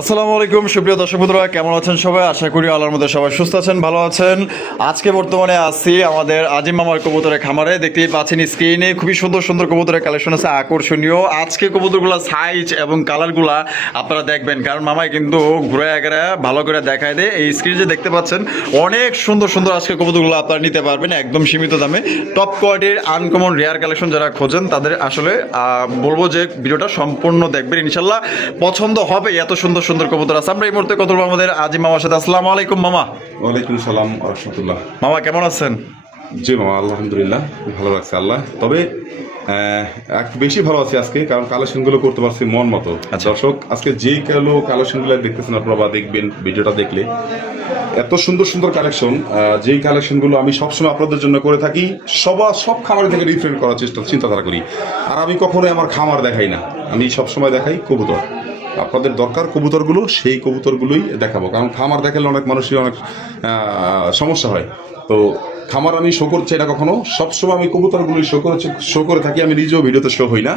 আসসালামু আলাইকুম সুপ্রিয় দর্শক বন্ধুরা, কেমন আছেন সবাই? আশা করি আল্লাহর মধ্যে সবাই সুস্থ আছেন, ভালো আছেন। আজকে বর্তমানে আছি আমাদের আজিম মামার কবুতরের খামারে। দেখতেই পাচ্ছেন স্ক্রিনে খুবই সুন্দর সুন্দর কবুতরের কালেকশন আছে, আকর্ষণীয়। আজকে কবুতরগুলো সাইজ এবং কালারগুলা আপনারা দেখবেন, কারণ মামাই কিন্তু ঘুরে এগারে ভালো করে দেখায় দেয়। এই স্ক্রিনে যে দেখতে পাচ্ছেন অনেক সুন্দর সুন্দর আজকে কবুতরগুলো আপনারা নিতে পারবেন একদম সীমিত দামে। টপ কোয়ালিটির আনকমন রেয়ার কালেকশন যারা খোঁজেন তাদের আসলে বলবো যে ভিডিওটা সম্পূর্ণ দেখবেন, ইনশাল্লাহ পছন্দ হবে। এত সুন্দর সুন্দর কবুতর আছে। আমরা এই মুহূর্তে কথা বলবো আমাদের আজিম মামার সাথে। আসসালামু আলাইকুম মামা। ওয়ালাইকুম সালাম রাহমাতুল্লাহ। মামা কেমন আছেন? জি মামা, আলহামদুলিল্লাহ ভালো লাগছে আল্লাহ। তবে একটু বেশি ভালো আছি আজকে, কারণ কালেকশনগুলো করতে পারছি মন মতো। দর্শক আজকে যেই কালেকশনগুলো দেখতেছেন আপনারা বা দেখবেন ভিডিওটা দেখলে, এত সুন্দর সুন্দর কালেকশন, যেই কালেকশনগুলো আমি সবসময় আপনাদের জন্য করে থাকি, সব খামার থেকে ডিফারেন্ট করার চিন্তাধারা করি। আর আমি কখনোই আমার খামার দেখাই না, আমি সবসময় দেখাই কবুতর। আপনাদের দরকার কবুতরগুলো, সেই কবুতরগুলোই দেখাবো, কারণ খামার দেখালে অনেক মানুষের অনেক সমস্যা হয়। তো খামার আমি শো করছি এটা কখনো, সবসময় আমি কবুতরগুলোই শো করে থাকি। আমি নিজেও ভিডিওতে শো হই না,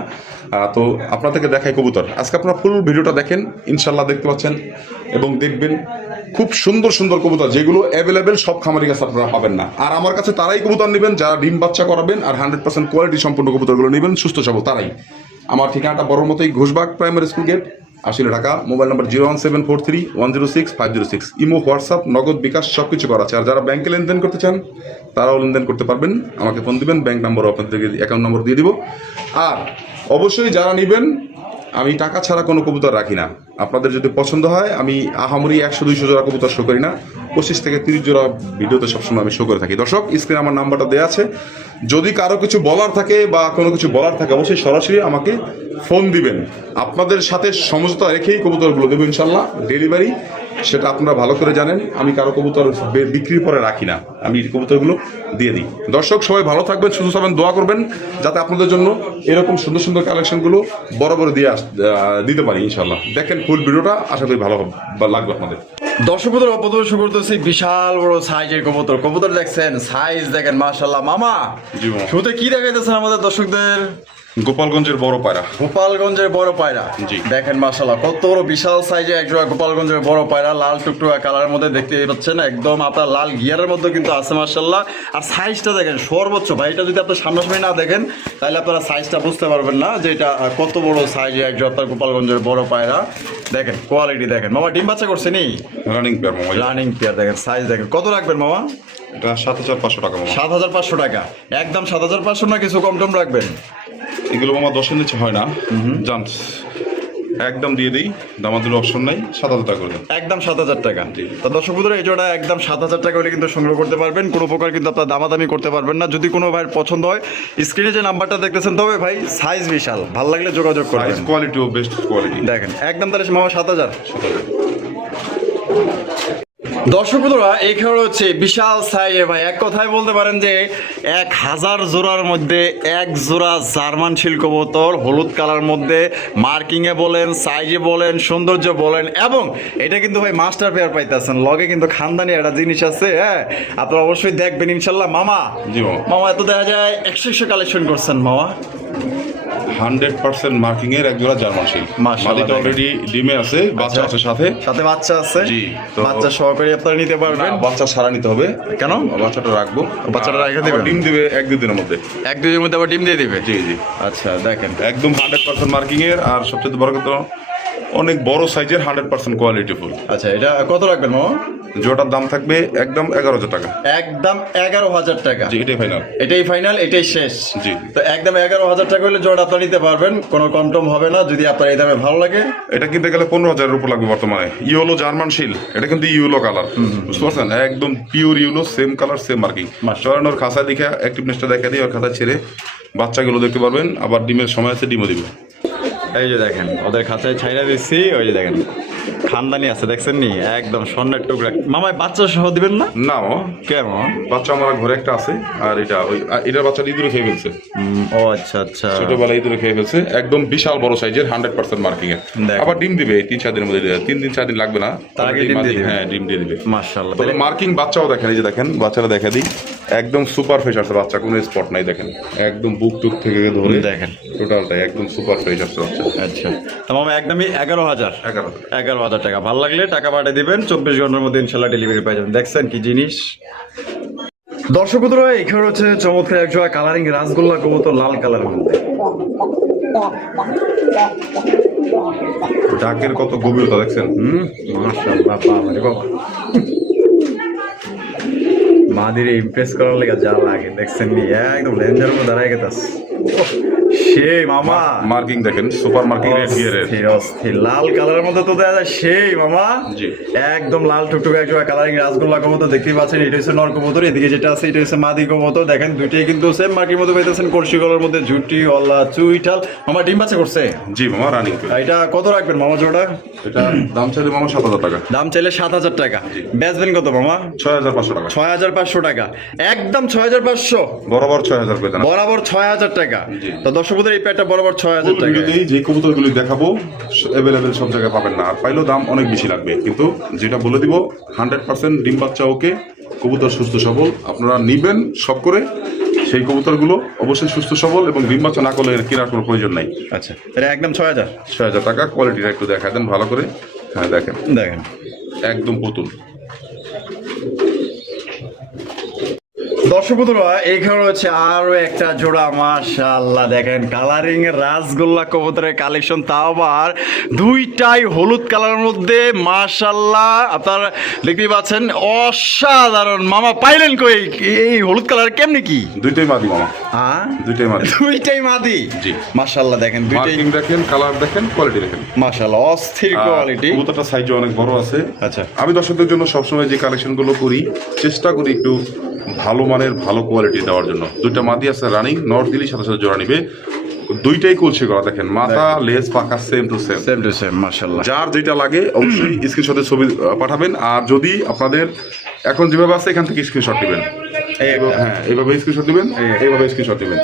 তো আপনাদেরকে দেখাই কবুতর। আজকে আপনারা ফুল ভিডিওটা দেখেন, ইনশাল্লাহ দেখতে পাচ্ছেন এবং দেখবেন খুব সুন্দর সুন্দর কবুতর, যেগুলো অ্যাভেলেবেল সব খামারের কাছে আপনারা পাবেন না। আর আমার কাছে তারাই কবুতর নেবেন যারা ডিম বাচ্চা করাবেন আর 100% কোয়ালিটি সম্পূর্ণ কবুতরগুলো নেবেন সুস্থ সবল, তারাই। আমার ঠিকানাটা বড় মতোই, ঘোষবাগ প্রাইমারি স্কুল গেট, আসলে Dhaka. Mobile number 01743106506। Imo, WhatsApp, নগদ, বিকাশ সব কিছু করা আছে। আর যারা ব্যাংকে লেনদেন করতে চান তারাও লেনদেন করতে পারবেন, আমাকে ফোন দিবেন, ব্যাংক নাম্বারও আপনাদেরকে অ্যাকাউন্ট নম্বর দিয়ে দিব। আর অবশ্যই যারা নেবেন, আমি টাকা ছাড়া কোনো কবুতর রাখি না। আপনাদের যদি পছন্দ হয়, আমি আহামরি 100-200 জোড়া কবুতর শো করি না, 25 থেকে 30 জোড়া ভিডিওতে সবসময় আমি শো করে থাকি। দর্শক স্ক্রিনে আমার নাম্বারটা দেওয়া আছে, যদি কারো কিছু বলার থাকে বা কোনো কিছু বলার থাকে অবশ্যই সরাসরি আমাকে ফোন দিবেন। আপনাদের সাথে সমঝোতা রেখেই কবুতরগুলো দেবো ইনশাল্লাহ। ডেলিভারি সেটা আপনারা ভালো করে জানেন, আমি কারো কবুতর বিক্রির পরে রাখি না, আমি কবুতরগুলো দিয়ে দিই। দর্শক সবাই ভালো থাকবেন, সুস্থ থাকবেন, দোয়া করবেন যাতে আপনাদের জন্য এরকম সুন্দর সুন্দর কালেকশনগুলো বড় দিতে পারি ইনশাল্লাহ। দেখেন ফুল ভিডিওটা, আশা করি ভালো লাগবে আপনাদের। দর্শক বন্ধুরা প্রদর্শন করতেছি বিশাল বড় সাইজের কবুতর দেখছেন, সাইজ দেখেন মাশাআল্লাহ। মামা শুরুতে কি দেখাইতেছেন আমাদের দর্শকদের? গোপালগঞ্জের বড় পায়রা। গোপালগঞ্জের বড় পায়রা, জি দেখেন মাশাআল্লাহ কত বড় বিশাল সাইজে একজোড়া গোপালগঞ্জের বড় পায়রা, লাল টুকটুকা কালারের মধ্যে দেখতে পাচ্ছেন, একদম আপনার লাল গিয়ারের মধ্যে কিন্তু আছে মাশাআল্লাহ। আর সাইজটা দেখেন সর্বোচ্চ, ভাই এটা যদি আপনার সামনাসামনি না দেখেন তাহলে আপনারা সাইজটা বুঝতে পারবেন না যে এটা কত বড় সাইজে একজোড়া আপনার গোপালগঞ্জের বড় পায়রা। দেখেন কোয়ালিটি দেখেন। মামা ডিম বাচ্চা করছে নি? রানিং পেয়ার মামা, রানিং পেয়ার। দেখেন সাইজ দেখেন। কত রাখবেন মামা? এটা 7500 টাকা মামা। 7500 টাকা, একদম 7500 না কিছু কম টম রাখবেন? এগুলো মামা 10-এর নিচে হয় না, জান একদম দিয়ে দিই, দামাদুল অপশন নাই, 7000 টাকা করে একদম 7000 টাকা। তো দর্শক বন্ধুরা এই জোড়া একদম 7000 টাকা হলে কিন্তু সংগ্রহ করতে পারবেন, কোনো প্রকার কিন্তু আপনার দামাদামি করতে পারবেন না। যদি কোনো ভাইয়ের পছন্দ হয় স্ক্রিনে যে নাম্বারটা দেখতেছেন, তবে ভাই সাইজ বিশাল, ভালো লাগলে যোগাযোগ করবেন। সাইজ কোয়ালিটিও বেস্ট কোয়ালিটি দেখেন একদম তাহলে মামা 7000। দর্শক বন্ধুরা এইখানে হচ্ছে বিশাল সাইজের ভাই, এক কথায় বলতে পারেন যে 1000 জোড়ার মধ্যে এক জোড়া জার্মান শিল কবুতর, হলুদ কালার মধ্যে, মার্কিংয়ে বলেন, সাইজে বলেন, সৌন্দর্য বলেন, এবং এটা কিন্তু ভাই মাস্টার পেয়ার পাইতেছেন, লগে কিন্তু খানদানি একটা জিনিস আছে। হ্যাঁ আপনারা অবশ্যই দেখবেন ইনশাল্লাহ। মামা জি মামা এত দেখা যায় 100 কালেকশন করছেন মামা। 100% মার্কিং এর একজোড়া জার্মান শিল, মাদিটা অলরেডি ডিমে আছে, বাচ্চা আছে সাথে বাচ্চা আছে। জি, বাচ্চা সহকারে আপনারা নিতে পারবেন। বাচ্চা সারা নিতে হবে। কেন? বাচ্চাটা রাখবো, বাচ্চাটা রেখে দিবেন, ডিম দিবে 1-2 দিনের মধ্যে। 1-2 দিনের মধ্যে আবার ডিম দিয়ে দিবে? জি জি। আচ্ছা দেখেন একদম 100% মার্কিং এর, আর সবচেয়ে বড় কথা অনেক বড় সাইজের, 100% কোয়ালিটি ফুল। আচ্ছা এটা কত রাখবেন মামা? জোটার দাম থাকবে একদম 11000 টাকা। একদম 11000 টাকা? জি এটাই ফাইনাল। এটাই ফাইনাল, এটাই শেষ। জি। তো একদম 11000 টাকা হলে জোড়া আপনারা নিতে পারবেন, কোনো কম টম হবে না যদি আপনার এই দামে ভালো লাগে। এটা কিনতে গেলে 15000 উপর লাগবে বর্তমানে। ইয়েলো জার্মান শিল, এটা কিন্তু ইয়েলো কালার, বুঝতে পারছেন, একদম pure yellow, same colour same marking. চড়ানোর খাঁচা দেখে অ্যাক্টিভনেসটা দেখা দিয়ে ওর খাঁচা ছেড়ে বাচ্চাগুলো দেখতে পারবেন, আবার ডিমের সময় আছে ডিমও দিবে। এই যে দেখেন ওদের খাঁচায় ছাইরা দিচ্ছি, ওই যে দেখেন খানদানি আছে দেখছেন নি, একদম স্বর্ণের টুকরা। মামায় বাচ্চা সহ দিবেন না? না কেমন? বাচ্চা আমার ঘরে একটা আছে, আর এটার বাচ্চা ইঁদুরে খেয়ে ফেলছে। ও আচ্ছা আচ্ছা, ছোটবেলায় ইঁদুরে খেয়ে ফেলছে। একদম বিশাল বড় সাইজের, 100% মার্কিং এর। আবার ডিম দিবে 3-4 দিনের মধ্যে, 3-4 দিন লাগবে না, তার আগে ডিম দিয়ে দিবে। হ্যাঁ ডিম দিয়ে দিবে মাশাআল্লাহ। তবে মার্কিং বাচ্চাও দেখেন, এই যে দেখেন বাচ্চারা দেখা দিই, একদম সুপার ফ্রেশ আছে বাচ্চা, কোনো স্পট নাই দেখেন, একদম বুক টুক থেকে ধরে দেখেন টোটালটাই একদম সুপার ফ্রেশ আছে বাচ্চা। আচ্ছা তো মামা একদমই 11,000 11 11,000 টাকা। ভালো লাগলে টাকা পাঠিয়ে দিবেন, 24 ঘন্টার মধ্যে ইনশাল্লাহ ডেলিভারি পেয়ে যাবেন। দেখছেন কি জিনিস দর্শক বন্ধুরা, এখানে হচ্ছে চমৎকার এক জোড়া কালারিং রাসগোল্লা কবুতর লাল কালারের মধ্যে। ডাকের কত গভীরতা দেখছেন। মাশাআল্লাহ বাবারে বাবা, মাদিরে ইমপ্রেস করার লেগে যা লাগে দেখছেন নি, একদম লেঞ্জার মধ্যে দাঁড়ায় গেছে সেই মামা। মার্কিং দেখেন, সুপার মার্কিং রেড গিয়ারের অস্থির অস্থির লাল কালারের মধ্যে তো দেখা যায় সেই মামা। জি। একদম লাল টুকটুকে একজোড়া কালারিং রাসগোল্লা কবুতর দেখতেই পাচ্ছেন। এটা হচ্ছে নর কবুতর, এদিকে যেটা আছে এটা হচ্ছে মাদি কবুতর। দেখেন দুইটাই কিন্তু সেম মার্কির মধ্যে পাইতেছেন, কলসি গলার মধ্যে ঝুটি অল্লা চুইঠাল। মামা ডিম বাচ্চা করছে। জি মামা রানিং। এটা কত রাখবেন মামা জোড়া? এটা দাম চাইলে মামা 7,000 টাকা। দাম চাইলে 7,000 টাকা। বেচবেন কত মামা? 6,500 টাকা। 6,500 টাকা, একদম 6,500 বরাবর 6,000 করে দেন। বরাবর 6,000 টাকা। তো দর্শকদের এই প্যাটটা বরাবর 6,000 টাকা। ভিডিওতেই যে কবুতরগুলি দেখাবো অ্যাভেলেবেল সব জায়গায় পাবেন না, আর পাইলেও দাম অনেক বেশি লাগবে, কিন্তু যেটা বলে দিব 100% ডিম বাচ্চা ওকে, কবুতর সুস্থ সবল, আপনারা নিবেন শখ করে। সেই কবুতরগুলো অবশ্যই সুস্থ সবল এবং ডিম বাচ্চা না করলে কেনার কোনো প্রয়োজন নাই। আচ্ছা এটা একদম 6,000 টাকা। কোয়ালিটিটা একটু দেখা দেন ভালো করে। হ্যাঁ দেখেন দেখেন একদম পুতুল। দর্শক বন্ধুরা, এইখানে হচ্ছে আরো একটা জোড়া মাশাআল্লাহ দেখেন কালারিং এর রাসগোল্লা কবুতরের কালেকশন, তাও আবার দুইটাই হলুদ কালারের মধ্যে মাশাআল্লাহ। আপনারা দেখতেই পাচ্ছেন অসাধারণ। মামা পাইলেন কই এই হলুদ কালার কেমনে কি? দুইটাই মাদি মামা। হ্যাঁ দুইটাই মাদি। দুইটাই মাদি। জি মাশাআল্লাহ দেখেন দুইটাই মার্কিং দেখেন, কালার দেখেন, কোয়ালিটি দেখেন মাশাআল্লাহ অস্থির কোয়ালিটি। কবুতরটা সাইজে অনেক বড় আছে। আচ্ছা আমি দর্শকদের জন্য সবসময় যে কালেকশনগুলো করি চেষ্টা করি একটু ভালো মানের ভালো কোয়ালিটি দেওয়ার জন্য। দুইটা মাদি আছে রানিং, নর্থ দিলি সাথে সাথে জোড়া নিবে। দুইটাই কলসি করা দেখেন, মাথা লেজ পাকা same to same. Same to same মাশাআল্লাহ। যার যেটা লাগে অবশ্যই স্ক্রিনশটে ছবি পাঠাবেন, আর যদি আপনাদের এখন যেভাবে আছে এখান থেকে স্ক্রিনশট নেবেন। হ্যাঁ এইভাবে স্ক্রিনশট নেবেন, এইভাবে স্ক্রিনশট নেবেন,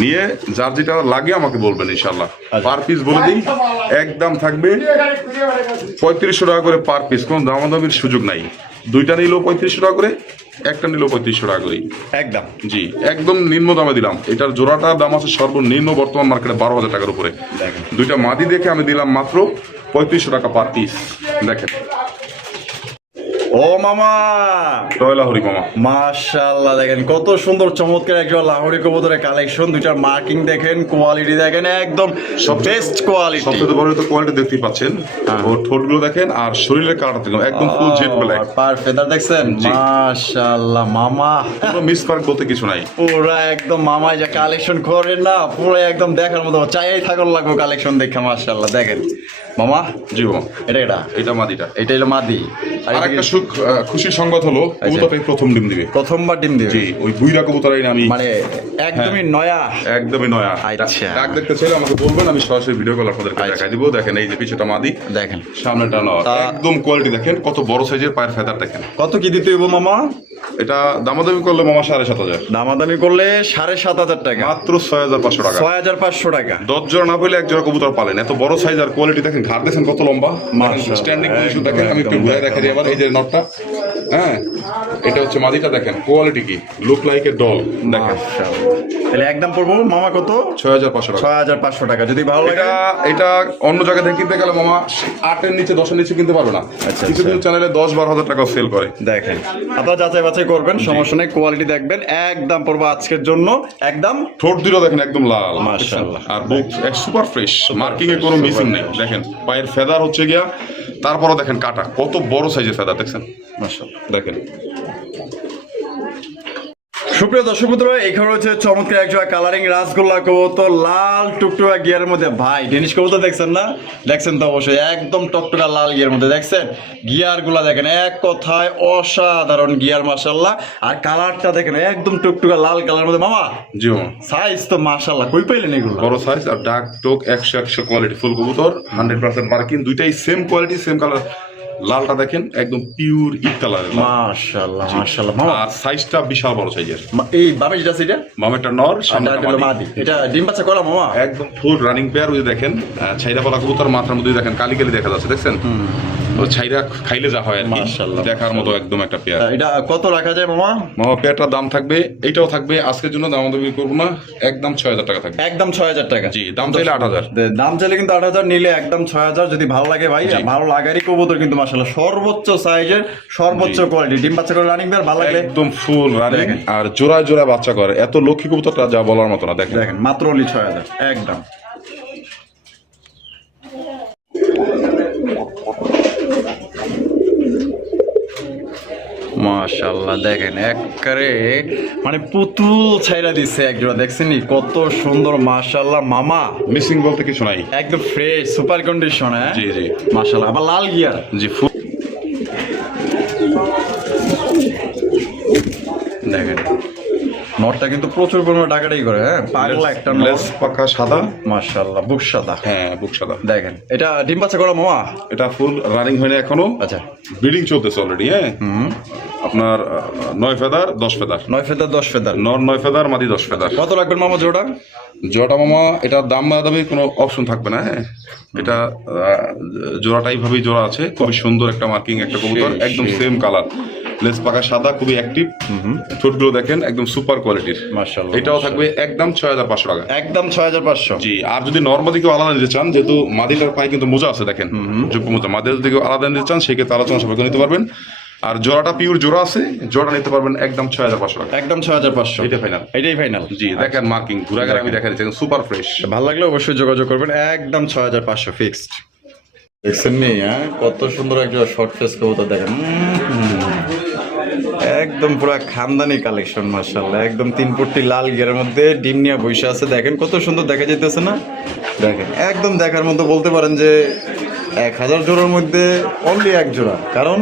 নিয়ে যার যেটা লাগে আমাকে বলবেন ইনশাল্লাহ। পার পিস বলে দিই একদম থাকবে 3500 টাকা করে পার পিস, কোনো দামাদামির সুযোগ নাই। দুইটা নিলেও 3500 টাকা করে, একটা নিলেও 3500 টাকা করে একদম। জি একদম নিম্ন দামে দিলাম। এটার জোড়াটার দাম আছে সর্বনিম্ন বর্তমান মার্কেটে 12,000 টাকার উপরে। দেখেন দুইটা মাদি দেখে আমি দিলাম মাত্র 3500 টাকা পার পিস। দেখেন ও মামা রয়লা হরি মামা মাশাআল্লাহ দেখেন কত সুন্দর চমৎকার একজন লাহোরি কবুতরের কালেকশন। দুইটার মার্কিং দেখেন, কোয়ালিটি দেখেন, একদম বেস্ট কোয়ালিটি। সবচেয়ে বড় তো কোয়ালিটি দেখতেই পাচ্ছেন, ওর ঠোঁটগুলো দেখেন আর শরীরের কালারটা দেখুন একদম ফুল জেড ব্ল্যাক। পার ফেদার দেখছেন মাশাআল্লাহ মামা, কোনো মিস পার্ক বলতে কিছু নাই। পুরা একদম মামা যা কালেকশন করেন না, পুরো একদম দেখার মতো, চাইই থাকার লাগবে কালেকশন দেখে মাশাআল্লাহ। দেখেন মামা, জি মামা এটা এটা মাদিটা। এটা হলো মাদি। আর একটা খুশির সংবাদ হলো কবুতরটাই প্রথম ডিম দিবে, প্রথমবার ডিম দিবে। জি ওই বুইরা কবুতরাই আমি মানে একদমই নয়া, একদমই নয়া। আচ্ছা ডাক দেখতে চাইলে আমাকে বলবেন, আমি সরাসরি ভিডিও কল আপনাদেরকে দেখাই দিব। দেখেন এই যে পিছটা মাদি, দেখেন সামনেটা নর, একদম কোয়ালিটি দেখেন কত বড় সাইজের, পায়ের ফেদার দেখেন। কত কি দিতে হইব মামা? এটা দামাদামি করলে মামা 7,500। দামাদামি করলে 7,500 টাকা, মাত্র 6,500 টাকা। 6,500 টাকা। 10 জোড়া না পেলে 1 জোড়া কবুতর পালেন। এত বড় সাইজ আর কোয়ালিটি দেখেন, ঘাট দেখেন কত লম্বা, মাশাআল্লাহ। স্ট্যান্ডিং পজিশন দেখেন। আমি একটু ঘুরে দেখাই আবার, এই যে নটটা, হ্যাঁ এটা হচ্ছে মাদিটা। দেখেন কোয়ালিটি কি, লুক লাইক এ ডল। দেখেন তাহলে একদম পড়বো মামা কত? 6,500 টাকা। 6,500 টাকা। যদি ভালো লাগে এটা অন্য জায়গা থেকে কিনতে গেলে মামা 8-এর নিচে 10-এর নিচে কিনতে পারবে না। আচ্ছা, কিছু কিছু চ্যানেলে 10-12 হাজার টাকা সেল করে। দেখেন আপনারা যাচাই বাছাই করবেন, সমস্যা নেই, কোয়ালিটি দেখবেন। একদম পড়বো আজকের জন্য একদম। ঠোঁট দুটো দেখেন একদম লাল মাশাআল্লাহ। আর বুক সুপার ফ্রেশ, মার্কিং এ কোনো মিসিং নেই। দেখেন পায়ের ফেদার হচ্ছে গিয়া, তারপরও দেখেন কাটা কত বড় সাইজের ফেদার দেখছেন মাশাআল্লাহ। দেখেন। সুপ্রিয় দর্শক বন্ধুরা, এখানে হচ্ছে চমৎকার একজোড়া কালারিং রাসগোল্লা কবুতর লাল টুকটুকা গিয়ারের মধ্যে। ভাই ডেনিশ কবুতর দেখছেন না? দেখছেন তো অবশ্যই, একদম টকটকা লাল গিয়ার মধ্যে। দেখছেন গিয়ার গুলা দেখেন, এক কথায় অসাধারণ গিয়ার মাশাআল্লাহ। আর কালারটা দেখেন একদম টুকটুকা লাল কালার মধ্যে। মামা জি মামা সাইজ তো মাশাআল্লাহ, কই পাইলেন এগুলো? বড় সাইজ আর ডাক টোক 100 কোয়ালিটি ফুল কবুতর, 100% মার্কিং, দুইটাই সেম কোয়ালিটি সেম কালার। লালটা দেখেন একদম পিওর ইট কালার মাশাআল্লাহ মাশাআল্লাহ মামা। আর সাইজটা বিশাল বড় সাইজের। এই বামে যেটা সেটা মামেরটা নর, সামনেটা এটা মাদি। মাদি। এটা ডিম বাচ্চা করা মামা? একদম ফুল রানিং পেয়ার। ওই যে দেখেন ছাইরা বলা কবুতর, মাথার মধ্যে দেখেন কালি কালি দেখা যাচ্ছে, দেখছেন তো ছাইরা খাইলে যা হয় আর কি, মাশাআল্লাহ। দেখার মতো একদম একটা পেয়ার। এটা কত রাখা যায় মামা? মামা পেয়ারটার দাম থাকবে, এইটাও থাকবে আজকের জন্য, দাম দামি করবো না, একদম 6000 টাকা থাকবে। একদম 6000 টাকা। জি, দাম চাইলে 8000। দাম চাইলে কিন্তু 8000, নিলে একদম 6000। যদি ভালো লাগে ভাই, ভালো লাগারই কবুতর কিন্তু মাশাআল্লাহ সর্বোচ্চ সাইজের, সর্বোচ্চ কোয়ালিটি, ডিম বাচ্চা করে রানিং বের, ভালো লাগলে একদম ফুল রানিং, দেখেন। আর জোড়ায় জোড়ায় বাচ্চা করে, এত লক্ষ্মী কবুতরটা যা বলার মতো না। দেখেন দেখেন মাত্র only 6000 একদম। মাশাআল্লাহ দেখেন একবারে মানে পুতুল ছাইরা দিচ্ছে একজোড়া, দেখছেন কত সুন্দর মাশাআল্লাহ মামা। মিসিং বলতে কিছু নাই, একদম ফ্রেশ সুপার কন্ডিশন। হ্যাঁ জি জি মাশাআল্লাহ, আবার লাল গিয়ার। জি ফুল। দেখেন নটটা কিন্তু প্রচুর পরিমাণে ডাকাডাকি করে। হ্যাঁ পাগলা একটা লেস পাকা সাদা, মাশাআল্লাহ, বুক সাদা। হ্যাঁ বুক সাদা। দেখেন এটা ডিম বাচ্চা করা মামা? এটা ফুল রানিং হয়নি এখনো, আচ্ছা ব্রিডিং চলতেছে অলরেডি। হ্যাঁ আপনার 9 ফেদার 10 ফেদার, 9 ফেদার 10 ফেদার, নর 9 ফেদার মাদি 10 ফেদার। কত রাখবেন মামা জোড়া? জোড়াটা মামা এটার দাম দামের কোনো অপশন থাকবে না। হ্যাঁ এটা জোড়াটা এইভাবেই জোড়া আছে, খুবই সুন্দর একটা মার্কিং একটা কবুতর, একদম সেম কালার, লেস পাকা সাদা, খুবই অ্যাক্টিভ, ঠোঁটগুলো দেখেন একদম সুপার কোয়ালিটির। মাশাআল্লাহ এটাও থাকবে একদম 6500 টাকা। একদম 6500। জি, আর যদি নর্মাদি কেউ আলাদা নিতে চান, যেহেতু মাদিটার পায়ে কিন্তু মোজা আছে, দেখেন যোগ্য মোজা, মাদিটা যদি কেউ আলাদা নিতে চান সেক্ষেত্রে আলোচনা সাপেক্ষে নিতে পারবেন। আর জোড়াটা পিওর জোড়া আছে, জোড়া নিতে পারবেন একদম 6500 টাকা। একদম 6500, এটা ফাইনাল, এটাই ফাইনাল। জি দেখেন মার্কিং ঘুরা গেলে আমি দেখা দিচ্ছি সুপার ফ্রেশ। ভালো লাগলে অবশ্যই যোগাযোগ করবেন, একদম 6500 ফিক্সড। দেখছেন নি হ্যাঁ কত সুন্দর একটা শর্ট ফেস কবুতর, দেখেন একদম পুরো খানদানি কালেকশন মাশাআল্লাহ, একদম 3 পট্টি লাল গিয়ারের মধ্যে ডিম নিয়ে বসে আছে। দেখেন কত সুন্দর দেখা যাইতেছে না? দেখেন একদম দেখার মতো, বলতে পারেন যে 1000 জোড়ার মধ্যে অনলি এক জোড়া, কারণ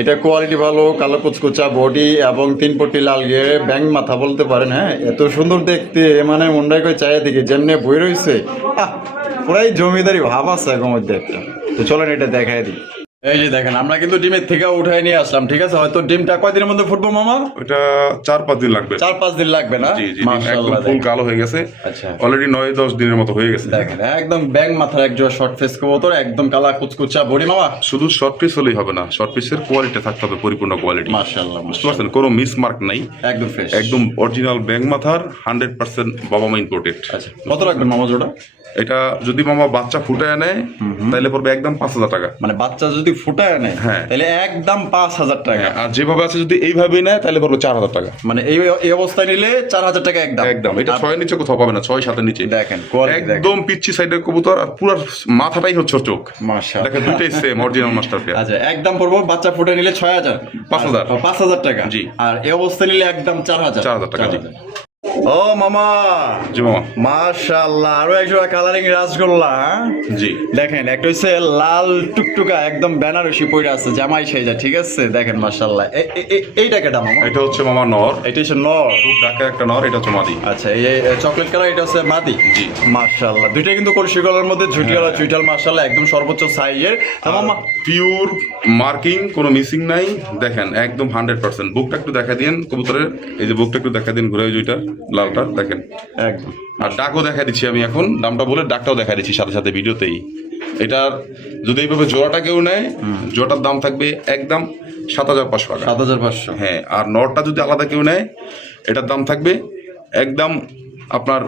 এটা কোয়ালিটি ভালো, কালো কুচকুচা বডি এবং 3 পট্টি লাল গিয়ারে ব্যাং মাথা, বলতে পারেন। হ্যাঁ এত সুন্দর দেখতে, মানে মনটাই করে চাইয়া দিকে যেমনি বই রয়েছে, পুরাই জমিদারি ভাব আছে এর মধ্যে একটা। তো চলেন এটা দেখাই দিই। এই যে দেখেন আমরা কিন্তু ডিমের থেকে উঠাই নিয়ে আসলাম, ঠিক আছে? হয়তো ডিমটা কয়দিনের মধ্যে ফুটবো মামা? ওটা 4-5 দিন লাগবে। 4-5 দিন লাগবে না? জি জি, একদম মাশাআল্লাহ ফুল দেখেন। কালো হয়ে গেছে, আচ্ছা অলরেডি 9-10 দিনের মতো হয়ে গেছে। দেখেন একদম ব্যাং মাথার এক জোড়া শর্ট ফেস কবুতর, একদম কালা কুচকুচা বডি মামা। শুধু শর্ট পিস হলেই হবে না, শর্ট পিসের কোয়ালিটি থাকতে হবে, পরিপূর্ণ কোয়ালিটি। মাশাআল্লাহ বুঝতে পারছেন, কোনো মিস মার্ক নাই, একদম ফ্রেশ, একদম অরিজিনাল ব্যাং মাথার 100% বাবা মা ইম্পোর্টেড। আচ্ছা কত রাখবেন মামা জোড়া? এটা যদি মামা বাচ্চা ফুটায় নেয় তাহলে পড়বে একদম 5000 টাকা। মানে বাচ্চা যদি ফুটায় নেয় হ্যাঁ। তাহলে একদম 5000 টাকা। আর যেভাবে আছে যদি এইভাবে নেয় তাহলে পড়বে 4000 টাকা। মানে এই অবস্থায় নিলে 4000 টাকা একদম। একদম এটা 6 এর নিচে কোথাও পাবে না, 6-7 এর নিচে। দেখেন কোয়ালিটি একদম পিচ্ছি সাইডের কবুতর, আর পুরো মাথাটাই হচ্ছে ওর চোখ। মাশাআল্লাহ দেখেন দুইটাই সেম অরিজিনাল মাস্টার পেয়ার। আচ্ছা একদম পড়বো বাচ্চা ফুটে নিলে 6000, 5000 টাকা। জি। আর এই অবস্থা নিলে একদম 4000 টাকা। জি ও মামা, জি মামা, মাশাআল্লাহ আরো একজোড়া কালারিং রাসগোল্লা। জি দেখেন একটা হচ্ছে লাল টুকটুকা একদম বেনারসি পইরা আছে, জামাই সাইজা, ঠিক আছে? দেখেন মাশাআল্লাহ। এইটা কেটা মামা? এটা হচ্ছে মামা নর, এটা হচ্ছে নর, খুব ডাকা একটা নর, এটা হচ্ছে মাদি। আচ্ছা এই চকলেট কালার এটা হচ্ছে মাদি। জি মাশাআল্লাহ দুইটা কিন্তু কলসি গলার মধ্যে ঝুটিয়ালা চুইটাল মাশাআল্লাহ একদম সর্বোচ্চ সাইজের। মামা পিওর মার্কিং, কোনো মিসিং নাই, দেখেন একদম 100%। বুকটা একটু দেখা দিন কবুতরের, এই যে বুকটা একটু দেখা দিন ঘুরে, ওইটা লালটা দেখেন একদম। আর ডাকও দেখা দিচ্ছি আমি, এখন দামটা বলে ডাকটাও দেখা দিচ্ছি সাথে সাথে ভিডিওতেই। এটার যদি এইভাবে জোড়াটা কেউ নেয়, জোড়াটার দাম থাকবে একদম 7500 টাকা। 7500। হ্যাঁ, আর নটটা যদি আলাদা কেউ নেয় এটার দাম থাকবে একদম আপনার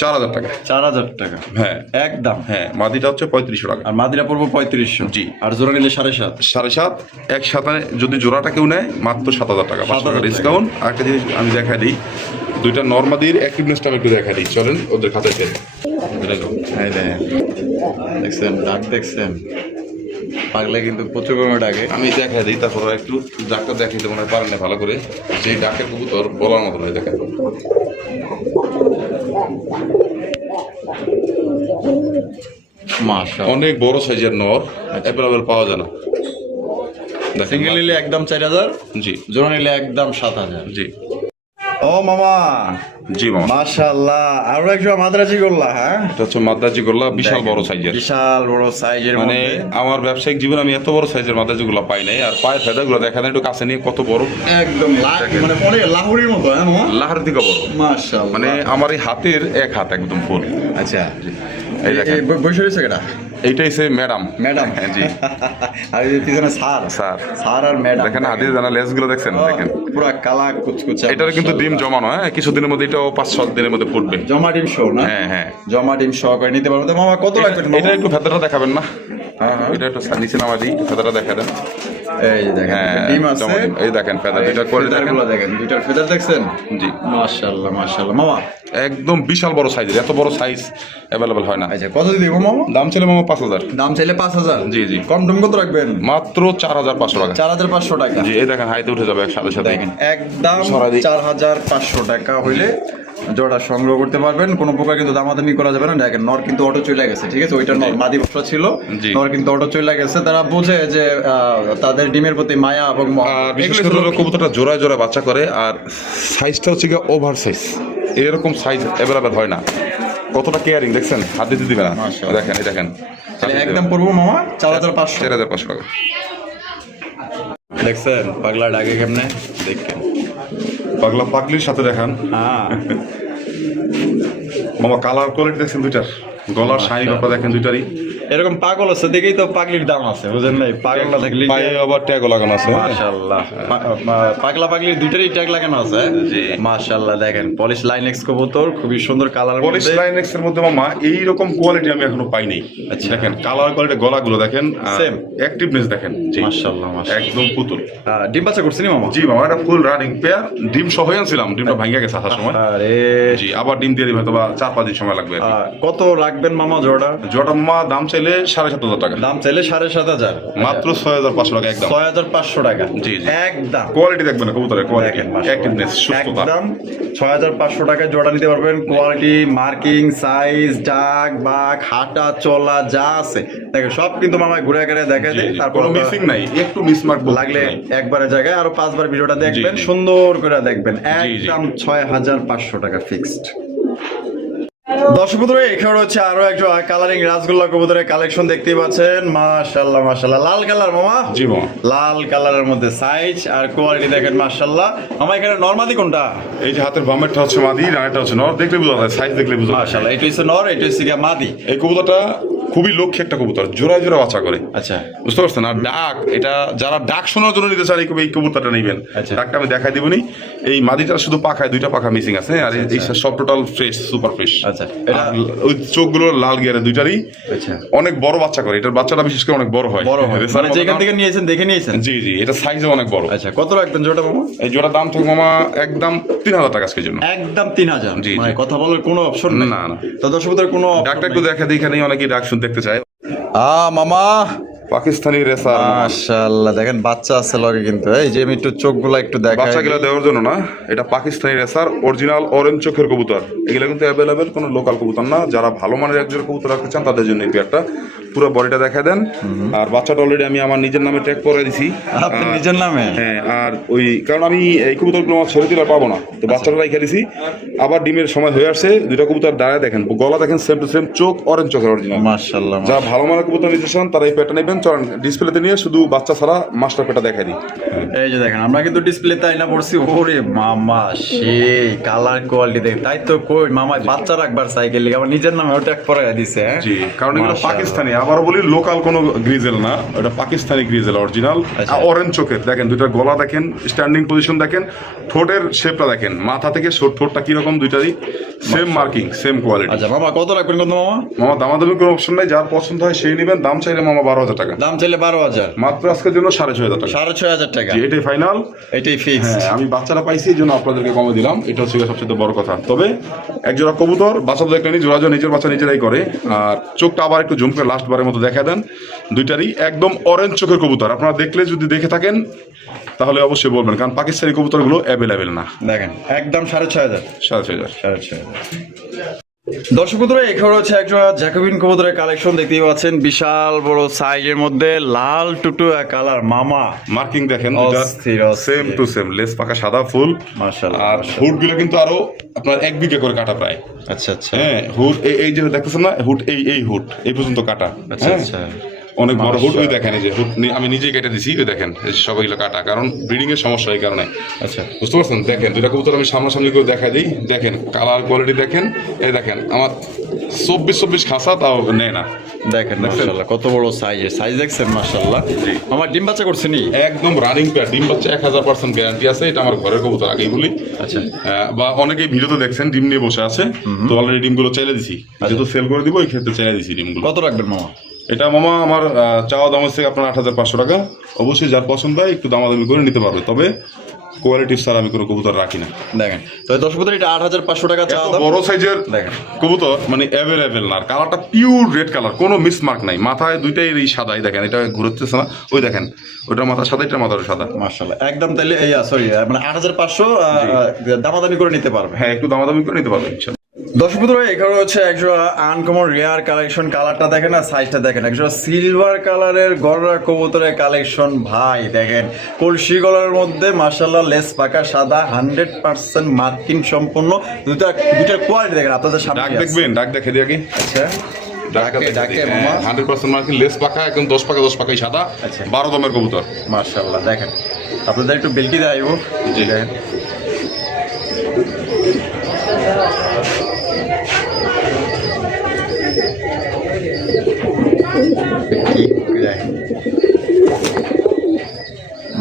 4000 টাকা। 4000 টাকা হ্যাঁ একদম। হ্যাঁ, মাদিটা হচ্ছে 3500 টাকা। আর মাদিরা পড়বো 3500। জি। আর জোড়া নিলে 7.5। 7.5 একসাথে যদি জোড়াটা কেউ নেয় মাত্র 7000 টাকা, 500 টাকা 7000 ডিসকাউন্ট। আরেকটা জিনিস আমি দেখা দিই, দুইটা নর্মাদির অ্যাক্টিভনেসটা আমি একটু দেখা দিই, চলেন ওদের খাতাতে। এই দেখছেন ডাক, দেখছেন পাগলে কিন্তু প্রচুর পরিমাণে ডাকে। আমি দেখা দিই, তারপর একটু ডাক্তার দেখাইতে মনে হয় পারেন না ভালো করে, যে ডাকের কবুতর বলার মতো নয়। দেখেন মাশাআল্লাহ অনেক বড় সাইজের নর অ্যাভেলেবেল পাওয়া যায় না। সিঙ্গেল নিলে একদম 4000, জি জোড়া নিলে একদম 7000। জি ও মামা জি মামা, মাশাআল্লাহ আরো একজন মাদ্রাজি গোল্লা। হ্যাঁ এটা হচ্ছে মাদ্রাজি গোল্লা, বিশাল বড় সাইজের, বিশাল বড় সাইজের মানে মধ্যে আমার ব্যবসায়িক জীবনে আমি এত বড় সাইজের মাদ্রাজি গুলো পাই নাই। আর পায়ের ফেদাগুলো দেখা যায় একটু কাছে নিয়ে, কত বড় একদম মানে পরে লাহোরের মতো। হ্যাঁ মামা লাহার দিকে বড়, মাশাআল্লাহ। মানে আমার এই হাতের এক হাত একদম ফুল। আচ্ছা এই দেখেন বসে রয়েছে কেটা? এইটা হচ্ছে ম্যাডাম। ম্যাডাম জি আর এই যে পিছনে স্যার স্যার স্যার আর ম্যাডাম দেখেন হাতির জানা লেজগুলো দেখছেন দেখেন পুরো কালা কুচকুচে এটার কিন্তু ডিম জমানো, হ্যাঁ কিছুদিনের মধ্যে এটাও 5-7 দিনের মধ্যে ফুটবে। জমা ডিম শো না? হ্যাঁ হ্যাঁ জমা ডিম শো করে নিতে পারবো। তো মামা কত লাগবে এটা একটু ফেদারটা দেখাবেন না? হ্যাঁ হ্যাঁ এটা একটু নিচে নামা দিই, ফেদারটা দেখা দেন। এই যে দেখেন হ্যাঁ ডিম আছে, জমা ডিম। এই দেখেন ফেদার দুইটা করে দেখেন। ফেদারগুলো দেখেন, দুইটার ফেদার দেখছেন? জি মাশাআল্লাহ মাশাআল্লাহ মামা। একদম বিশাল বড় সাইজের, এত বড় সাইজ অ্যাভেলেবল হয় না। আচ্ছা কত দিব মামা? দাম ছিল মামা 5000। দাম চাইলে 5000? জি জি কম টম কত রাখবেন? মাত্র 4500 টাকা। 4500 টাকা। জি এই দেখেন হাইতে উঠে যাবে সাথে সাথে। দেখেন একদম সরাই দিই। 4500 টাকা হইলে জোড়া সংগ্রহ করতে পারবেন। কোনো প্রকার কিন্তু দামাদামি করা যাবে না। দেখেন নর কিন্তু অটো চলে গেছে, ঠিক আছে? ওইটা নর মাদি বসা ছিল, জি। নর কিন্তু অটো চলে গেছে। তারা বোঝে যে তাদের ডিমের প্রতি মায়া এবং আর বিশেষ করে কবুতরটা জোড়ায় জোড়ায় বাচ্চা করে, আর সাইজটা হচ্ছে গিয়ে ওভার সাইজ, এরকম সাইজ অ্যাভেলেবেল হয় না। কতটা কেয়ারিং দেখছেন, হাত দিতে দিবে না। মাশাআল্লাহ। দেখেন এই দেখেন তাহলে একদম পড়বো মামা 4500। 4500 টাকা। দেখছেন পাগলা ডাকে কেমনে দেখেন। পাগলা পাগলির সাথে দেখান হ্যাঁ মামা, কালার কোয়ালিটি দেখছেন দুইটার, গলার শাইনি ব্যাপার দেখেন দুইটারই। এরকম পাগল আছে দেখেই তো পাগলির দাম আছে, বুঝেন নাই? পাগল না থাকলে পায়ে আবার ট্যাগও লাগানো আছে। মাশাআল্লাহ পাগলা পাগলির দুইটারই ট্যাগ লাগানো আছে। জি। মাশাআল্লাহ দেখেন পলিশ লাইনেক্স কবুতর, খুবই সুন্দর কালার পলিশ লাইনেক্স এর মধ্যে মামা এইরকম কোয়ালিটি আমি এখনো পাই নাই। আচ্ছা। দেখেন কালার কোয়ালিটি, গলাগুলো দেখেন, Same. অ্যাক্টিভনেস দেখেন। জি মাশাআল্লাহ মাশাআল্লাহ। একদম পুতুল। ডিম বাচ্চা করছিনি মামা? জি মামা, এটা ফুল রানিং পেয়ার, ডিম সহই আনছিলাম, ডিমটা ভাঙা গেছে আসার সময়। আরে জি আবার ডিম দিয়ে দিবে, হয়তো বা 4-5 দিন সময় লাগবে। কত রাখবেন মামা জোড়া? জোড়া মামা দাম চাইলে 7500 টাকা, দাম চাইলে 7500। মাত্র 6500 টাকা একদম। 6500 টাকা জি, জি। একদম। কোয়ালিটি দেখবেন না কবুতরের কোয়ালিটি, দেখেন, মাশাআল্লাহ। অ্যাক্টিভনেস, সুস্থতা। একদম 6500 টাকায় জোড়া নিতে পারবেন। কোয়ালিটি, মার্কিং, সাইজ, ডাক বাক, হাঁটা চলা যা আছে দেখেন সব কিন্তু মামা ঘুরে ঘুরে দেখা জি, যায়। জি, তারপর কোনো মিসিং নাই, একটু মিসমার্ক লাগলে একবারে জায়গায় আরো 5 বার ভিডিওটা দেখবেন, জি, জি। সুন্দর করে দেখবেন। জি, জি। একদম 6500 টাকা ফিক্সড। দর্শক বন্ধুরা এখানে হচ্ছে আরো একটা কালারিং রাসগোল্লা কবুতরের কালেকশন দেখতেই পাচ্ছেন। মাশাআল্লাহ মাশাআল্লাহ, লাল কালার মামা। জি মামা। লাল কালারের মধ্যে সাইজ আর কোয়ালিটি দেখেন মাশাআল্লাহ। মামা এখানে নরমাদি কোনটা? এই যে হাতের বামেরটা হচ্ছে মাদি, ডানেরটা হচ্ছে নর। দেখলে বোঝা যায়, সাইজ দেখলে বোঝা যায়। মাশাআল্লাহ, এটা হচ্ছে নর, এটা হচ্ছে গিয়া মাদি। এই কবুতরটা খুবই লক্ষ্যে একটা কবুতর, জোড়ায় জোড়া বাচ্চা করে। আচ্ছা বুঝতে পারছেন? আর ডাক, এটা যারা ডাক শোনার জন্য নিতে চান এই কবুতরটা নেবেন। আচ্ছা। ডাকটা আমি দেখাই দিবনি। এই মাদিটা শুধু পাখায়, 2টা পাখা মিসিং আছে, আর এই সব টোটাল ফ্রেশ, সুপার ফ্রেশ। আচ্ছা, এটা ওই চোখগুলো লাল গিয়ারে দুইটারই। আচ্ছা অনেক বড় বাচ্চা করে, এটার বাচ্চাটা বিশেষ করে অনেক বড় হয়। বড় হয়, রেসার মানে মতো যেখান না। থেকে নিয়েছেন দেখে নিয়েছেন? জি জি, এটা সাইজও অনেক বড়। আচ্ছা কত রাখবেন জোড়া মামা? এই জোড়া দাম থাকবে মামা একদম 3000 টাকা আজকের জন্য। একদম 3000। জি, জি। মানে কথা বলার কোনো অপশন নেই? না, না। তো দর্শক বন্ধুরা কোনো ডাকটা একটু দেখা দিই, এখানে অনেকেই ডাক শুনতে দেখতে চায়। মামা পাকিস্তানি রেসার। মাশাআল্লাহ দেখেন বাচ্চা আছে লগে কিন্তু। এই যে আমি একটু চোখগুলো একটু দেখাই। বাচ্চাগুলো দেওয়ার জন্য না, এটা পাকিস্তানি রেসার, অরিজিনাল অরেঞ্জ চোখের কবুতর। এগুলো কিন্তু অ্যাভেলেবেল, কোনো লোকাল কবুতর না। যারা ভালো মানের একজন কবুতর রাখতে চান তাদের জন্য এই পেয়ারটা। পুরো বডিটা দেখা দেন। আর বাচ্চাটা অলরেডি আমি আমার নিজের নামে ট্যাগ করে দিছি। আপনি নিজের নামে? হ্যাঁ, আর ওই কারণ আমি এই কবুতরগুলো আমার ছেড়ে দিলে আর পাবো না, তো বাচ্চাটা রেখে দিছি। আবার ডিমের সময় হয়ে আসছে, 2টা কবুতর দাঁড়ায় দেখেন, গলা দেখেন সেম টু সেম, চোখ অরেঞ্জ চোখের অরিজিনাল। মাশাআল্লাহ। যারা ভালো মানের কবুতর নিতে চান তারা এই পেয়ারটা নেবেন। চলেন ডিসপ্লেতে নিয়ে শুধু বাচ্চা ছাড়া মাস্টার পেয়ারটা দেখাই দিই। এই যে দেখেন আমরা কিন্তু ডিসপ্লেতে আইনা পড়ছি। ওরে মামা সেই কালার কোয়ালিটি দেখেন। তাই তো কই মামা বাচ্চা রাখবার সাইকেল লিগে আমার নিজের নামে ওটা করে দিছে। হ্যাঁ জি, কারণ এগুলো মাশাআল্লাহ। পাকিস্তানি, আবার বলি লোকাল কোনো গ্রিজেল না, এটা পাকিস্তানি গ্রিজেল অরিজিনাল। আচ্ছা। অরেঞ্জ চোখের দেখেন, 2টা গলা দেখেন, স্ট্যান্ডিং পজিশন দেখেন, ঠোঁটের শেপটা দেখেন, মাথা থেকে ঠোঁটটা কিরকম, দুইটারই সেম মার্কিং, সেম কোয়ালিটি। আচ্ছা মামা কত রাখবেন কত মামা? মামা দামাদামি কোনো অপশন নাই, যার পছন্দ হয় সেই নেবেন। দাম চাইলে মামা 12000 টাকা, দাম চাইলে 12000। মাত্র আজকের জন্য 6500 টাকা। 6500 টাকা। জি, এটাই ফাইনাল। এটাই ফিক্স। হ্যাঁ, আমি বাচ্চাটা পাইছি এই জন্য আপনাদেরকে কমে দিলাম, এটা হচ্ছে সবচেয়ে বড় কথা। তবে একজোড়া কবুতর বাচ্চা দেখলেন, জোড়া জোড়া নিজের বাচ্চা নিজেরাই করে। আর চোখটা আবার একটু জুম করে লাস্ট বারের মতো দেখা দেন। দুইটারই একদম অরেঞ্জ চোখের কবুতর। আপনারা দেখলে যদি দেখে থাকেন তাহলে অবশ্যই বলবেন, কারণ পাকিস্তানি কবুতরগুলো অ্যাভেলেবেল না। দেখেন একদম 6500। 6500। 6500। দর্শক বন্ধুরা এখানে হচ্ছে একটা জ্যাকোবিন কবুতরের কালেকশন দেখতেই পাচ্ছেন। বিশাল বড় সাইজের মধ্যে লাল টুটুয়া কালার মামা। মার্কিং দেখেন, অস্থির, অস্থির। সেম টু সেম, লেস পাকা সাদা ফুল। মাশাআল্লাহ। আর হুডগুলো কিন্তু আরো আপনার 1 বিঘা করে কাটা প্রায়। আচ্ছা আচ্ছা হ্যাঁ, হুড এই যে দেখতেছেন না, হুড এই হুড এই পর্যন্ত কাটা। আচ্ছা হ্যাঁ, আচ্ছা। অনেক বড় হুড, ওই মাশাআল্লাহ। দেখেন এই যে হুড আমি নিজেই কেটে দিছি, ওই দেখেন এই যে সবগুলো কাটা, কারণ ব্রিডিং এর সমস্যা এই কারণে। আচ্ছা বুঝতে পারছেন? দেখেন দুইটা কবুতর আমি সামনাসামনি করে দেখা দিই, দেখেন কালার কোয়ালিটি দেখেন, এই দেখেন আমার 24 খাঁচা, তাও নেয় না। দেখেন মাশাআল্লাহ কত বড় সাইজ দেখছেন মাশাআল্লাহ। জি। আমার ডিম বাচ্চা করছে নি? একদম রানিং পেয়ার, ডিম বাচ্চা 1000% গ্যারান্টি আছে। এটা আমার ঘরের কবুতর, আগেই বলি। আচ্ছা বা অনেকেই ভিডিওতে দেখছেন ডিম নিয়ে বসে আছে, তো অলরেডি ডিমগুলো চাইলে দিছি, যেহেতু সেল করে দিব এই ক্ষেত্রে চাইলে দিছি ডিমগুলো। কত রাখবেন মামা? এটা মামা আমার চাওয়া দাম হচ্ছে আপনার 8500 টাকা। অবশ্যই যার পছন্দ হয় একটু দামাদামি করে নিতে পারবে, তবে কোয়ালিটি ছাড়া আমি কোনো কবুতর রাখি না। দেখেন তো দর্শক বন্ধুরা, এটা 8500 টাকা এত চাওয়া দাম। বড় সাইজের দেখেন কবুতর মানে অ্যাভেলেবেল না, আর কালারটা পিওর রেড কালার, কোনো মিসমার্ক নাই। মাথায় দুইটাই এই সাদাই, দেখেন এটা ঘুরতেছে না, ওই দেখেন ওইটা মাথা সাদা, এটা মাথার সাদা। মাশাআল্লাহ একদম, তাইলে এই সরি মানে 8500 দামাদামি করে নিতে পারবে। হ্যাঁ, একটু দামাদামি করে নিতে পারবে ইনশাআল্লাহ। দর্শক বন্ধুরা, এখানে হচ্ছে একজোড়া আনকমন রেয়ার কালেকশন, কালারটা দেখেন আর সাইজটা দেখেন, একজোড়া সিলভার কালারের গররা কবুতরের কালেকশন ভাই। দেখেন কলসি গলার মধ্যে মাশাআল্লাহ লেস পাকা সাদা, 100% মার্কিং সম্পূর্ণ। দুটার কোয়ালিটি দেখেন আপনাদের সামনে ডাক আছে। দেখবেন, ডাক দেখে দিয়ে আগে। আচ্ছা ডাকে মামা। 100% মার্কিন, লেস পাকা, একদম 10 পাকাই সাদা, আচ্ছা। 12 দমের কবুতর। মাশাআল্লাহ দেখেন, আপনাদের একটু বেলকি দেখাইব। জি। দেখেন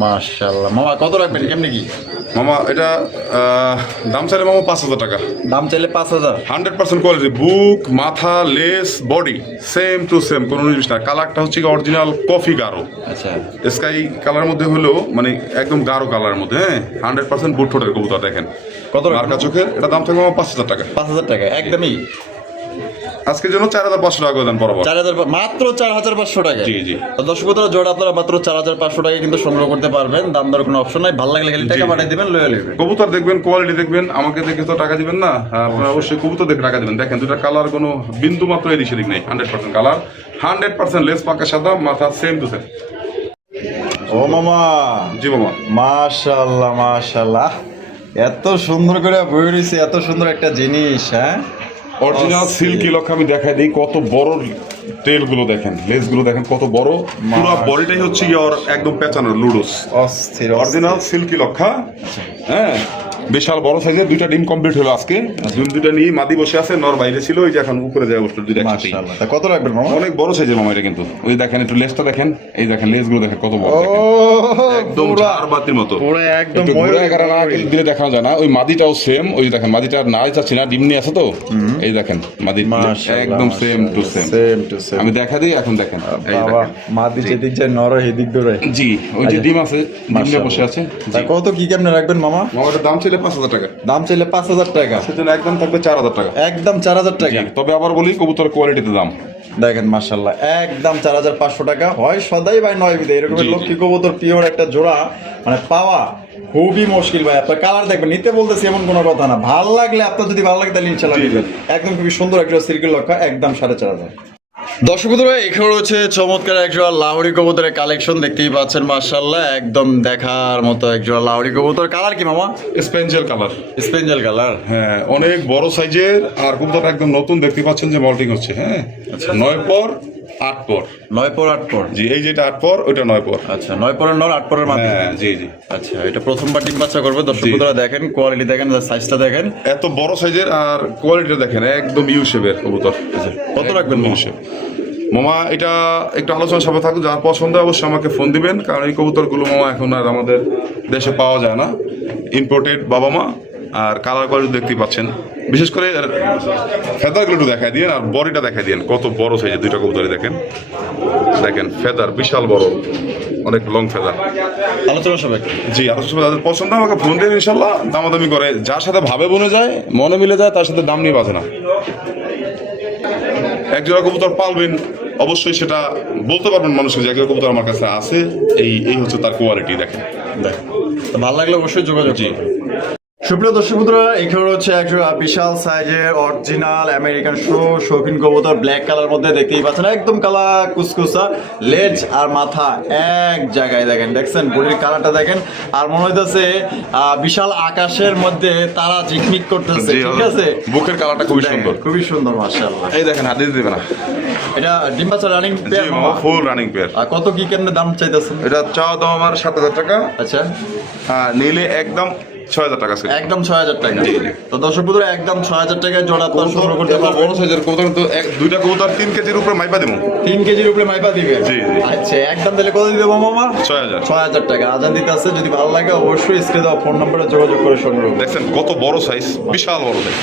মাশাআল্লাহ। মামা কত রাখবেন, কেমনি কি মামা এটা দাম চাইলে মামা 5000 টাকা। দাম চাইলে 5000? 100% কোয়ালিটি, বুক, মাথা, less, body same to same, কোনো জিনিস না। কালারটা হচ্ছে অরিজিনাল কফি গাঢ়, আচ্ছা স্কাই কালার মধ্যে হলো, মানে একদম গাঢ় কালারের মধ্যে। হ্যাঁ, 100% বুট ঠোঁটের কবুতর। দেখেন কত রাখবেন? মার্কা চোখের, এটা দাম থাকবে আমার 5000 টাকা। 5000 টাকা একদমই? আজকের জন্য 4500 টাকা করে দেন বরাবর। 4000, মাত্র 4500 টাকা। জি, জি। দর্শক বন্ধুরা, জোড়া আপনারা মাত্র 4500 টাকা কিন্তু সংগ্রহ করতে পারবেন। দাম দর কোনো অপশন নাই, ভালো লাগলে খালি টাকা জি। পাঠিয়ে দিবেন, লয়ে নেবেন। কবুতর দেখবেন, কোয়ালিটি দেখবেন, আমাকে দেখে তো টাকা দিবেন না, আপনারা অবশ্যই কবুতর দেখে টাকা দিবেন। দেখেন দুটা কালার কোনো বিন্দু মাত্র এদিক সেদিক নেই, 100% কালার, 100% লেস পাকা সাদা, মাথা সেম টু সেম। ও মামা, জি মামা। মাশাআল্লাহ মাশাআল্লাহ, এত সুন্দর করে বই রয়েছে, এত সুন্দর একটা জিনিস। হ্যাঁ, অরিজিনাল সিল্কি লক্ষা আমি দেখাই দিই, কত বড় টেল গুলো দেখেন, লেস গুলো দেখেন কত বড়, পুরো বডিটাই হচ্ছে ওর একদম পেঁচানো লুডোস, অস্থির অরিজিনাল সিল্কি লক্ষা। হ্যাঁ, বিশাল বড় সাইজের, দুইটা ডিম কমপ্লিট হলো আজকে। ডিম দুইটা নিয়ে মাদি বসে আছে, নর বাইরে ছিল, ওই যে এখন উপরে যায় বসলো দুইটা একসাথেই। মাশাআল্লাহ। তা কত রাখবেন মামা? অনেক বড় সাইজের মামা এটা কিন্তু। ওই দেখেন একটু লেসটা দেখেন, এই দেখেন লেস গুলো দেখেন কত বড়, ও দেখেন একদম ঝাড়বাতির মতো। পুরো একদম একটু ঘুরে ময়ূরের এগারা না ময়ূর। দিলে দেখানো যায় না। ওই মাদিটাও সেম, ওই যে দেখেন মাদিটার না চাচ্ছি না, ডিম নিয়ে আছে তো, এই দেখেন মাদি মাশাআল্লাহ, একদম same to same. Same to same. আমি দেখা দিই, এখন দেখেন এই বাবা, দেখেন। মাদি যেদিক যায় নর হেদিক দৌড়ে। জি, ওই যে ডিম আছে, ডিম নিয়ে বসে আছে। তা কত কি কেমনে রাখবেন মামা? মামাটার দাম ছিল 5000 টাকা, দাম চাইলে 5000 টাকা, সেজন্য একদম থাকবে 4000 টাকা। একদম 4000 টাকা। তবে আবার বলি কবুতর কোয়ালিটিতে দাম। দেখেন মাশাআল্লাহ, একদম 4500 টাকা। হয় সদাই ভাই নয় বিদে এরকম জি, জি। লক্ষ্মী কবুতর পিওর একটা জোড়া মানে পাওয়া খুবই মুশকিল ভাই। আপনার কালার দেখবেন, নিতে বলতেছি এমন কোনো কথা না, ভালো লাগলে আপনার যদি ভালো লাগে তাহলে ইনশাআল্লাহ জি, জি। নিবেন। একদম খুবই সুন্দর একটা সিল্কের লক্ষ্য, একদম 4500। দর্শক বন্ধুরা, এখানে হচ্ছে চমৎকার একজোড়া লাহোরি কবুতরের কালেকশন দেখতেই পাচ্ছেন মাশাআল্লাহ, একদম দেখার মতো একজোড়া লাহোরি কবুতর। কালার কি মামা? স্পেঞ্জেল কালার। স্পেঞ্জেল কালার। হ্যাঁ, অনেক বড় সাইজের, আর কবুতরটা একদম নতুন, দেখতে পাচ্ছেন যে মল্টিং হচ্ছে। হ্যাঁ, 9 পর 8 পর। 9 পর 8 পর। জি, এই যেটা 8 পর, ওইটা 9 পর। আচ্ছা, 9 পরের নর 8 পরের মাদি। হ্যাঁ, জি জি। আচ্ছা, এটা প্রথমবার ডিম বাচ্চা করবে। দর্শক জি। বন্ধুরা দেখেন, কোয়ালিটি দেখেন, সাইজটা দেখেন। এত বড় সাইজের, আর কোয়ালিটিটা দেখেন, একদম ইউ শেপের কবুতর। কত রাখবেন ইউ মামা? শেপ মামা, এটা একটু আলোচনা সভা থাকুক, যার পছন্দ অবশ্যই আমাকে ফোন দিবেন, কারণ এই কবুতরগুলো মামা এখন আর আমাদের দেশে পাওয়া যায় না, ইম্পোর্টেড বাবা মা। আর কালার কোয়ালিটি দেখতেই পাচ্ছেন, বিশেষ করে ফেদারগুলো একটু দেখাই দিন, আর বডিটা দেখাই দিন, কত বড় সাইজের দুইটা কবুতরই দেখেন। দেখেন ফেদার বিশাল বড়, অনেক লং ফেদার। আলোচনা সবাই। জি, আলোচনা যাদের পছন্দ আমাকে ফোন দিন, ইনশাল্লাহ দামাদামি করে, যার সাথে ভাবে বনে যায়, মনে মিলে যায়, তার সাথে দাম নিয়ে বাঁচে না। একজোড়া কবুতর পালবেন, অবশ্যই সেটা বলতে পারবেন মানুষকে যে একজোড়া কবুতর আমার কাছে আছে, এই হচ্ছে তার কোয়ালিটি। দেখেন দেখ, তো ভালো লাগলে অবশ্যই যোগাযোগ জি। করবেন। সুপ্রিয় দর্শক বন্ধুরা, এখানে হচ্ছে একজন বিশাল সাইজের অরিজিনাল আমেরিকান শৌখিন কবুতর, ব্ল্যাক কালার মধ্যে দেখতেই পাচ্ছেন, একদম কালা কুসকুসা, লেজ আর মাথা এক জায়গায় দেখছেন, বডির কালারটা দেখেন, আর মনে হইতেছে বিশাল আকাশের মধ্যে তারা ঝিকমিক করতেছে। ঠিক আছে, বুকের কালারটা খুবই সুন্দর, খুবই সুন্দর মাশাআল্লাহ। এই দেখেন হাদিস দিবে না, এটা ডিম বাচ্চা running pair, full running pair. আর কত কি কেমনে দাম চাইতেছেন? এটা চাওয়া দাম আমার 7,000 টাকা। আচ্ছা, নিলে একদম 6,000 টাকা। একদম 6,000 টাকা। তো দর্শক বন্ধুরা, একদম 6,000 টাকায় জোড়া আপনারা সংগ্রহ করতে পারবেন। বড় সাইজের কবুতর তো দুইটা কবুতর 3 কেজির উপরে মাইপা দেবো। 3 কেজির উপরে মাইপা দিবে? জি। আচ্ছা, একদম তাহলে কত দিতে পারবো মামা? 6,000 টাকা। আজান দিতে আছে, যদি ভালো লাগে অবশ্যই স্ক্রিনে দেওয়া ফোন নম্বরে যোগাযোগ করে সংগ্রহ করুন। দেখছেন কত বড় সাইজ, বিশাল বড় সাইজ।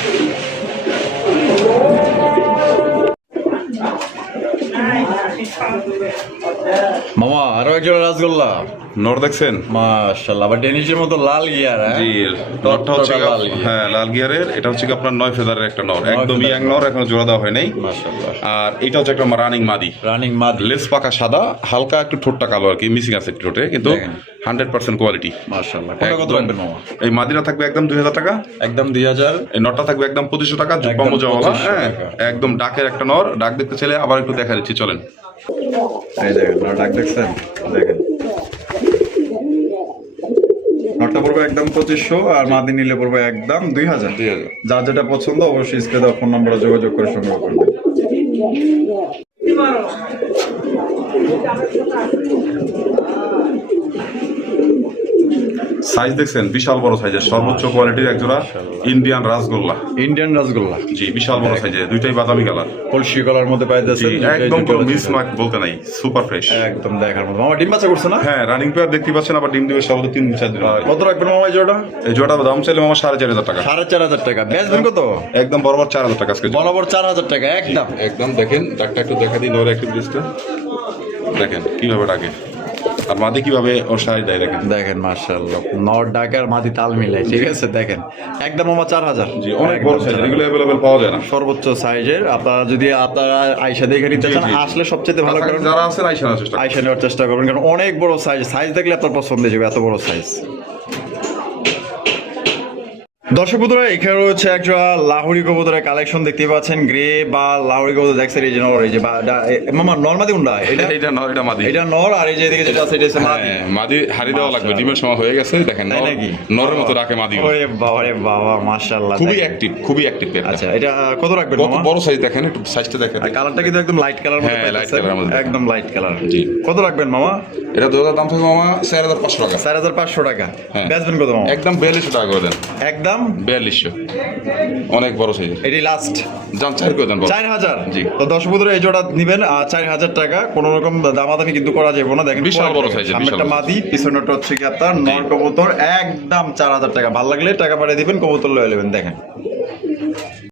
মামা আরো একজন রাসগোল্লা নর দেখছেন, মাশাআল্লাহ, আবার ডেনিশের মতো লাল গিয়ার। জি নরটা হচ্ছে হ্যাঁ লাল গিয়ারের। এটা হচ্ছে আপনার 9 ফেদারের একটা নর, একদম ইয়াং নর, এখনো জোড়া দেওয়া হয় নাই মাশাআল্লাহ। আর এটা হচ্ছে একটা রানিং মাদি। লেস পাকা সাদা, হালকা একটু ঠোঁটটা কালো আর কি, মিসিং আছে একটু ঠোঁটে, কিন্তু 100% কোয়ালিটি মাশাআল্লাহ। কত রাখবেন মামা? এই মাদিটা থাকবে একদম 2,000 টাকা। একদম 2,000। এই নরটা থাকবে একদম 2,500 টাকা, জুব্বা মোজাওয়ালা। হ্যাঁ, একদম ডাকের একটা নর। ডাক দেখতে চাইলে আবার একটু দেখা দিচ্ছি, চলেন। এই দেখেন ডাক দেখছেন, দেখেন নটটা পড়বে একদম 2,500, আর মাদি নিলে পড়বে একদম 2,000। যার যেটা পছন্দ অবশ্যই স্ক্রিনে দেওয়া ফোন নম্বরে যোগাযোগ করে সংগ্রহ করবেন। সাইজ দেখছেন, বিশাল বড় সাইজের, সর্বোচ্চ কোয়ালিটির একজোড়া ইন্ডিয়ান রাসগোল্লা। জি, বিশাল বড় সাইজের, দুইটাই বাদামি কালার, কলসি কালার মধ্যে পাইতেছে, একদম কোনো মিসমার্ক বলতে নাই, সুপার ফ্রেশ, একদম দেখার মতো। মামা ডিম বাচ্চা করছে না? হ্যাঁ রানিং পেয়ার দেখতে পাচ্ছেন, আবার ডিম দিবে সর্বোচ্চ 3-4 দিন। কত রাখবেন মামা এই জোড়া? এই জোড়ার দাম চাইলে মামা 4,500 টাকা। 4,500 টাকা। বেচবেন কত? একদম বরাবর 4,000 টাকা আজকে। বরাবর 4,000 টাকা একদম। একদম দেখেন ডাকটা একটু দেখা দিই, নর একটু ব্রিজটা দেখেন কিভাবে ডাকে, আর মাদি কিভাবে ওর সাইজ দেয় দেখেন। দেখেন মাশাআল্লাহ, নর ডাকে আর মাদি তাল মিলায়। ঠিক আছে, দেখেন একদম মামা 4,000। জি, অনেক বড় সাইজ, এগুলো अवेलेबल পাওয়া যায় না। সর্বোচ্চ সাইজের। আপনারা আয়শা দেখে নিতে চান, আসলে সবচেয়ে ভালো, কারণ যারা আছেন আয়শা নেওয়ার চেষ্টা করবেন, কারণ অনেক বড় সাইজ দেখলে আপনার পছন্দ হয়ে যাবে, এত বড় সাইজ। দর্শক বন্ধুরা, এখানে রয়েছে একটা লাহোরি কবুতরের কালেকশন দেখতে পাচ্ছেন, গ্রে বা লাহোরি কবুতর দেখছেন। এই যে নর, এই যে মামা নর মাদি কোনটা? এটা নর, এটা মাদি। এটা নর, আর এই যে এদিকে যেটা আছে এটা হচ্ছে মাদি। মাদি হারি দেওয়া লাগবে, ডিমের সময় হয়ে গেছে দেখেন, নাকি নরের মতো রাখে মাদি। ওরে বাবা রে বাবা, মাশাআল্লাহ, খুবই অ্যাক্টিভ পেয়ার। আচ্ছা, এটা কত রাখবেন মামা? কত বড় সাইজ দেখেন, একটু সাইজটা দেখেন। কালারটা কিন্তু একদম লাইট কালার মধ্যে হ্যাঁ, লাইট পাইতেছেন, কালারের মধ্যে। একদম লাইট কালার। জি। কত রাখবেন মামা? এটা দুধের দাম থাকবে মামা 4,500 টাকা। 4,500 টাকা। হ্যাঁ। বেচবেন কত মামা? একদম 4,200 টাকা করে দেন। একদম 4,200, অনেক বড় সাইজ। এটি লাস্ট জান 4 করে দেন। 4,000। জি। তো 10 বছর এই জোড়া নিবেন 4,000 টাকা, কোনো রকম দামাদামি কিন্তু করা যাবে না। দেখেন বিশাল বড় সাইজের, সামনেরটা মাদি, পিছনেরটা হচ্ছে কি আপনার নর কবুতর, একদম 4,000 টাকা। ভালো লাগলে টাকা পাঠিয়ে দিবেন, কবুতর লয়ে নেবেন। দেখেন